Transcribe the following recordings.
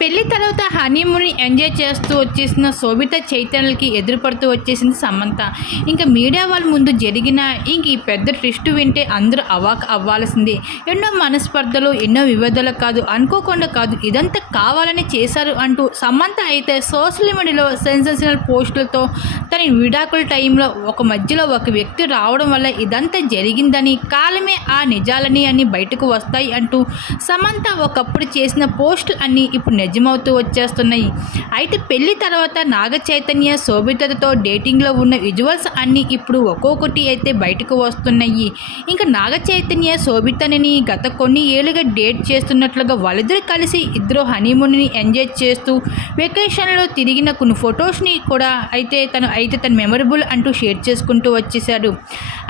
పెళ్ళి తర్వాత honeymoon enjoy చేస్తూ వచ్చేసిన శోభిత చైతన్యకి ఎదురుపడుతూ వచ్చేసింది సమంత. ఇంకా మీడియా వాళ్ళ ముందు జరిగిన ఇంక ఈ పెద్ద ట్విస్ట్ వింటే అందరూ అవాక్ అవ్వాల్సిందే. ఎన్నో మనస్పర్ధలు ఎన్నో వివాదాలు కాదు అనుకోకుండా కాదు ఇదంతా కావాలని చేశారు అంటూ సమంత అయితే సోషల్ మీడియాలో సెన్సేషనల్ పోస్టులతో తన విడాకుల టైంలో ఒక మధ్యలో ఒక వ్యక్తి రావడం వల్ల ఇదంతా జరిగిందని కాలమే ఆ నిజాలని అని బయటకు వస్తాయి అంటూ సమంత ఒకప్పుడు చేసిన పోస్టులు అన్నీ ఇప్పుడు నిజమవుతూ వచ్చేస్తున్నాయి. అయితే పెళ్ళి తర్వాత నాగ చైతన్య శోభితతో డేటింగ్లో ఉన్న విజువల్స్ అన్నీ ఇప్పుడు ఒక్కొక్కటి అయితే బయటకు వస్తున్నాయి. ఇంకా నాగ చైతన్య శోభితని గత కొన్ని ఏళ్ళుగా డేట్ చేస్తున్నట్లుగా వాళ్ళిద్దరు కలిసి ఇద్దరు హనీమూన్ని ఎంజాయ్ చేస్తూ వెకేషన్లో తిరిగిన కొన్ని ఫొటోస్ని కూడా అయితే తను అయితే తను మెమరబుల్ అంటూ షేర్ చేసుకుంటూ వచ్చేసాడు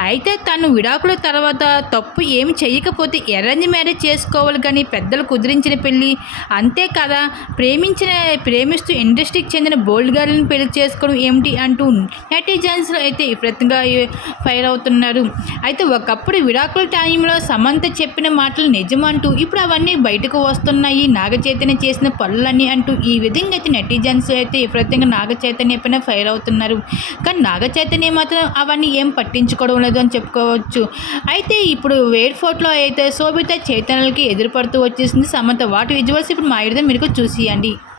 అయితే తను విడాకుల తర్వాత తప్పు ఏమి చేయకపోతే అరేంజ్ మ్యారేజ్ చేసుకోవాలి కానీ పెద్దలు కుదిరించిన పెళ్ళి అంతే కదా. ప్రేమించిన ప్రేమిస్తూ ఇండస్ట్రీకి చెందిన బోల్డ్ గర్ల్ని పెళ్ళి చేసుకోవడం ఏమిటి అంటూ నెటిజన్స్లో అయితే విపరీతంగా ఫైర్ అవుతున్నారు. అయితే ఒకప్పుడు విడాకుల టైంలో సమంత చెప్పిన మాటలు నిజమంటూ ఇప్పుడు అవన్నీ బయటకు వస్తున్నాయి. నాగచైతన్య చేసిన పనులన్నీ అంటూ ఈ విధంగా అయితే నెటిజన్స్ అయితే విపరీతంగా నాగచైతన్య పైన ఫైర్ అవుతున్నారు. కానీ నాగచైతన్య మాత్రం అవన్నీ ఏం పట్టించుకోవడం లేదు అని చెప్పుకోవచ్చు. అయితే ఇప్పుడు వేర్ ఫోర్ట్లో అయితే శోభిత చైతన్యలకి ఎదురుపడుతూ వచ్చేసింది సమంత. వాటి విజువల్స్ ఇప్పుడు మా ఇద్దరు మీరు చూసియండి.